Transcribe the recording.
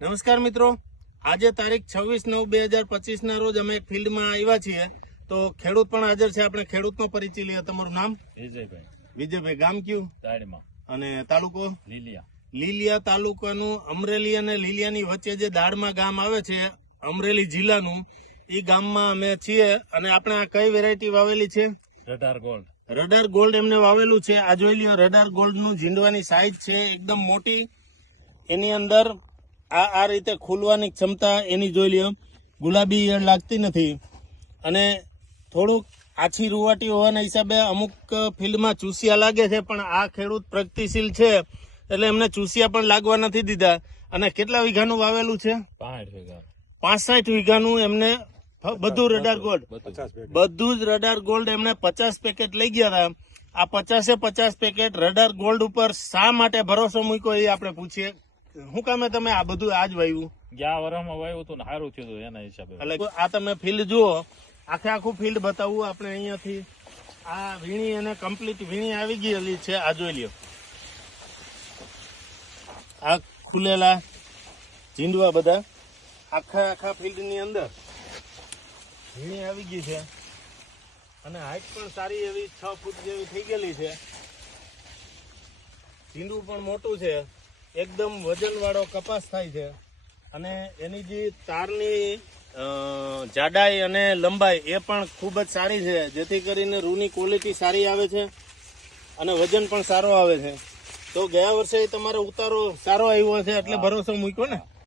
નમસ્કાર મિત્રો, આજે તારીખ 26/9/2025 ના રોજ અમે એક ફિલ્ડમાં આવ્યા છીએ. તો ખેડૂત પણ હાજર છે. આપણે ખેડૂતનો પરિચય લઈએ. તમારું નામ? વિજયભાઈ. ગામ કયું? તાડમાં. અને તાલુકો? લીલિયા. લીલિયા તાલુકાનું અમરેલી અને લીલિયાની વચ્ચે જે દાડમાં ગામ આવે છે, અમરેલી જિલ્લાનું, એ ગામમાં અમે છીએ. અને આપણે આ કઈ વેરાયટી વાવેલી છે? Radar gold. રડાર ગોલ્ડ એમને વાવેલું છે. આ જોઈ લ્યો, રડાર ગોલ્ડ નું ઝીંડવાની સાઈઝ છે એકદમ મોટી. એની અંદર આ રીતે ખુલવાની ક્ષમતા એની જોઈ લ્યો. ગુલાબી ઈયળ લાગતી નથી અને થોડુંક આછી રૂવાટી હોવાના હિસાબે અમુક ફિલ્ડમાં ચૂસિયા લાગે છે, પણ આ ખેડૂત પ્રગતિશીલ છે એટલે એમને ચૂસિયા પણ લાગવા નથી દીધા. અને કેટલા વીઘાનું વાવેલું છે? 65 વીઘાનું. એમને બધું રડાર ગોલ્ડ, બધું જ રડાર ગોલ્ડ એમને 50 પેકેટ લઈ ગયા હતા. આ 50 પેકેટ રડાર ગોલ્ડ ઉપર શા માટે ભરોસો મૂક્યો એ આપણે પૂછીએ. શું કામે તમે આ બધું આજ વાવ્યું? ગયા વર્ષમાં વાવ્યું હતું ને સારું થયું હતું એના હિસાબે. એટલે આ તમે ફિલ્ડ જુઓ, આખું ફિલ્ડ બતાવવું આપણે અહીંયાથી. આ વીણી અને કમ્પ્લીટ વીણી આવી ગયેલી છે. આ જોઈ લ્યો, આ ખુલેલા ઝીંડવા બધા આખા ફિલ્ડ ની અંદર વીણી આવી ગઈ છે. અને હાઈટ પણ સારી એવી 6 ફૂટ જેવી થઈ ગયેલી છે. ઝીંડવું પણ મોટું છે. એકદમ વજન વાળો કપાસ થાય છે. અને એની જે તારની જાડાઈ અને લંબાઈ એ પણ ખૂબ જ સારી છે, જેથી કરીને રૂની ક્વોલિટી સારી આવે છે અને વજન પણ સારો આવે છે. તો ગયા વર્ષે તમારો ઉતારો સારો આવ્યો છે એટલે ભરોસો મૂક્યો ને?